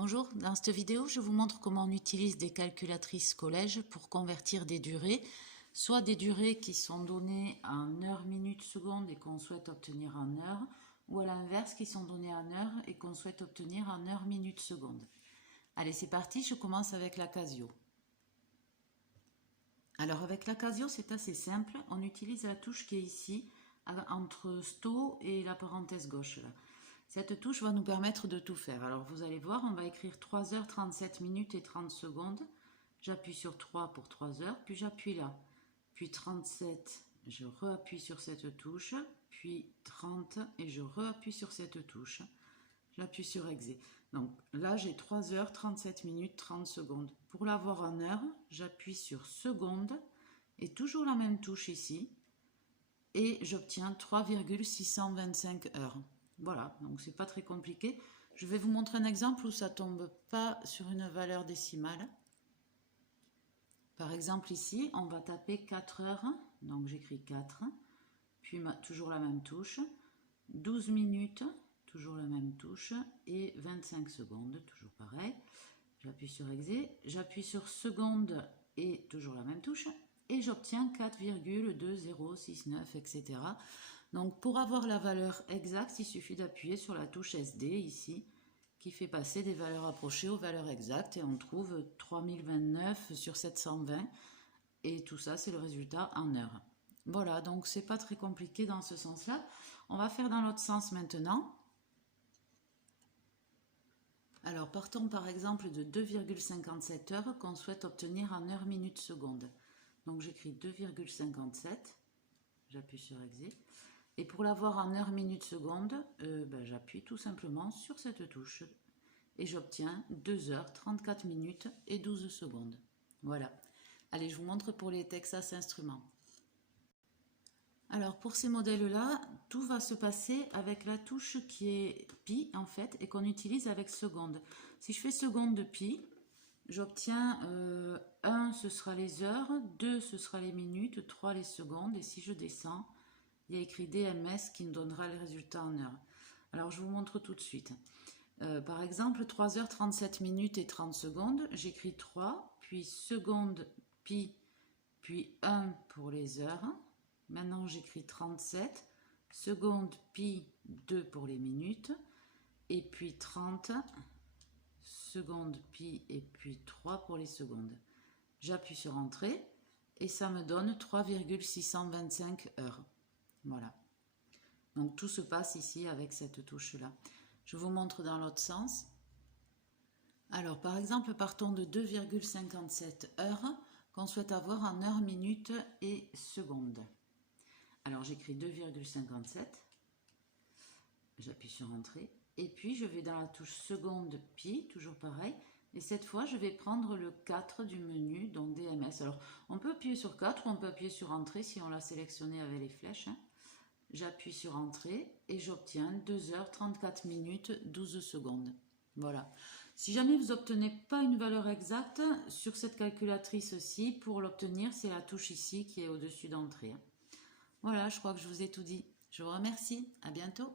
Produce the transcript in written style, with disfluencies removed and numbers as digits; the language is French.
Bonjour, dans cette vidéo, je vous montre comment on utilise des calculatrices collège pour convertir des durées, soit des durées qui sont données en heures, minutes, secondes et qu'on souhaite obtenir en heures, ou à l'inverse qui sont données en heures et qu'on souhaite obtenir en heures, minutes, secondes. Allez, c'est parti, je commence avec la Casio. Alors avec la Casio, c'est assez simple, on utilise la touche qui est ici, entre STO et la parenthèse gauche là. Cette touche va nous permettre de tout faire. Alors vous allez voir, on va écrire 3 heures 37 minutes et 30 secondes. J'appuie sur 3 pour 3 heures, puis j'appuie là. Puis 37, je réappuie sur cette touche. Puis 30 et je réappuie sur cette touche. J'appuie sur Exé. Donc là, j'ai 3 heures 37 minutes 30 secondes. Pour l'avoir en heure, j'appuie sur secondes et toujours la même touche ici. Et j'obtiens 3,625 heures. Voilà, donc c'est pas très compliqué. Je vais vous montrer un exemple où ça tombe pas sur une valeur décimale. Par exemple ici, on va taper 4 heures, donc j'écris 4, puis toujours la même touche, 12 minutes, toujours la même touche, et 25 secondes, toujours pareil. J'appuie sur Exé, j'appuie sur seconde et toujours la même touche, et j'obtiens 4,2069, etc. Donc pour avoir la valeur exacte, il suffit d'appuyer sur la touche SD ici, qui fait passer des valeurs approchées aux valeurs exactes, et on trouve 3029 sur 720, et tout ça c'est le résultat en heures. Voilà, donc c'est pas très compliqué dans ce sens-là. On va faire dans l'autre sens maintenant. Alors partons par exemple de 2,57 heures qu'on souhaite obtenir en heures, minutes, secondes. Donc j'écris 2,57, j'appuie sur Exé. Et pour l'avoir en heures, minutes, secondes, j'appuie tout simplement sur cette touche et j'obtiens 2 heures, 34 minutes et 12 secondes. Voilà. Allez, je vous montre pour les Texas Instruments. Alors pour ces modèles-là, tout va se passer avec la touche qui est pi en fait et qu'on utilise avec seconde. Si je fais seconde de pi, j'obtiens 1 ce sera les heures, 2 ce sera les minutes, 3 les secondes et si je descends, il y a écrit DMS qui me donnera les résultats en heures. Alors je vous montre tout de suite. Par exemple 3 heures 37 minutes et 30 secondes, j'écris 3, puis seconde pi, puis 1 pour les heures. Maintenant j'écris 37, seconde pi 2 pour les minutes, et puis 30, seconde pi et puis 3 pour les secondes. J'appuie sur Entrée et ça me donne 3,625 heures. Voilà. Donc tout se passe ici avec cette touche-là. Je vous montre dans l'autre sens. Alors par exemple, partons de 2,57 heures qu'on souhaite avoir en heures, minutes et secondes. Alors j'écris 2,57, j'appuie sur Entrée, et puis je vais dans la touche seconde pi, toujours pareil, et cette fois je vais prendre le 4 du menu, donc DMS. Alors on peut appuyer sur 4 ou on peut appuyer sur Entrée si on l'a sélectionné avec les flèches. J'appuie sur Entrée et j'obtiens 2 heures 34 minutes 12 secondes. Voilà. Si jamais vous n'obtenez pas une valeur exacte sur cette calculatrice-ci, pour l'obtenir, c'est la touche ici qui est au-dessus d'Entrée. Voilà, je crois que je vous ai tout dit. Je vous remercie. À bientôt.